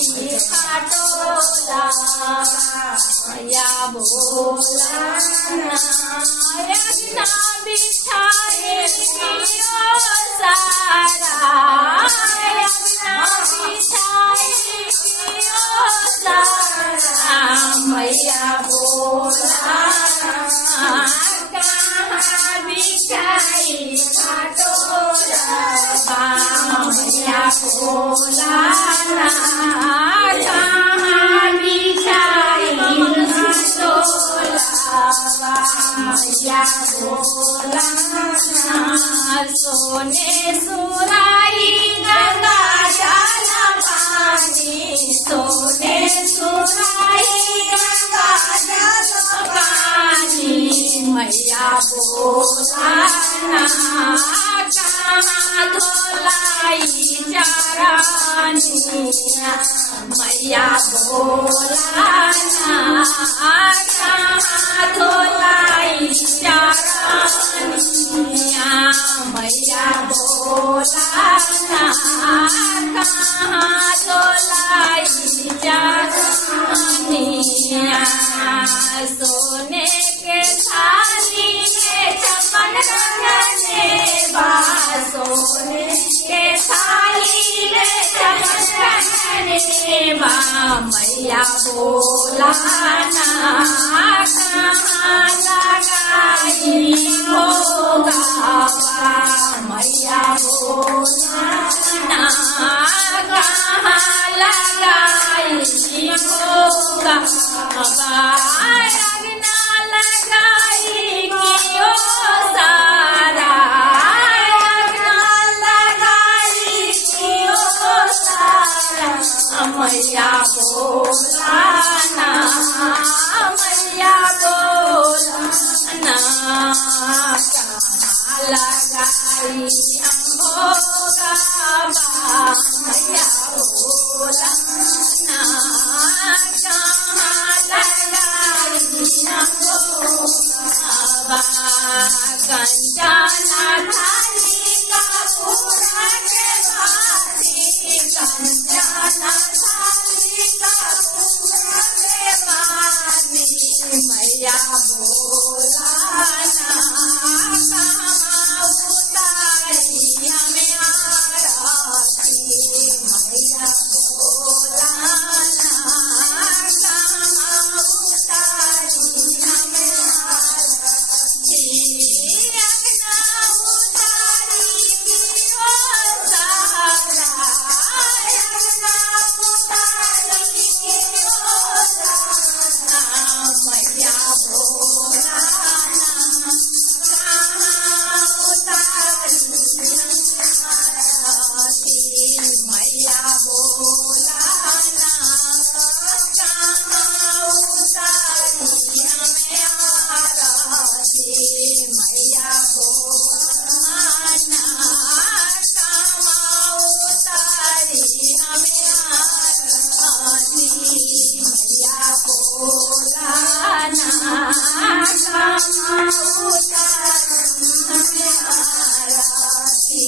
खाटोला मैया बोलाना यज्ञ बिछाए सारा यज्ञ बिछाए सारा मैया बोलाना कहाँ बिछाई खाटोला मैया बोलाना कहाँ बिछाई खाटोला मैया बोलाना सोने सुराई गंगा जल पानी सोने सुराई गंगा जल पानी मैया बोलाना कहाँ धोलाई चरानिया मैया बोलाना कहाँ धोलाई चरानिया मैया बोलाना कहाँ धोलाई चरानिया सोने के थाली में छप्पन रंगने सोने के थाली में छप्पन रंगने मैया बोलाना कहाँ लगाई होगा मैया बोलाना कहाँ लगाई होगा अग्ना लगाई कियो सारा अग्ना लगाई कियो सारा मैया बोलाना मैया बोलाना कहाँ लगाई होगा मैया बोलाना कहाँ लगाई होगा कंचना थाली कपूरा के बाती कंचना थाली कपूरा के बाती मैया बोलाना कहाँ उतारी हमें आरती मैया बोलाना कहाँ उतारी हमें आरती अग्ना उतारी कियो सारा अग्ना उतारी कियो सारा मैया बोलाना कहाँ उतारी आरती मैया बोलाना कहाँ उतारी हमें आरती मैया बोलाना कहाँ उतारी हमें आरती मैया बोलाना कहाँ उतारी हमें आरती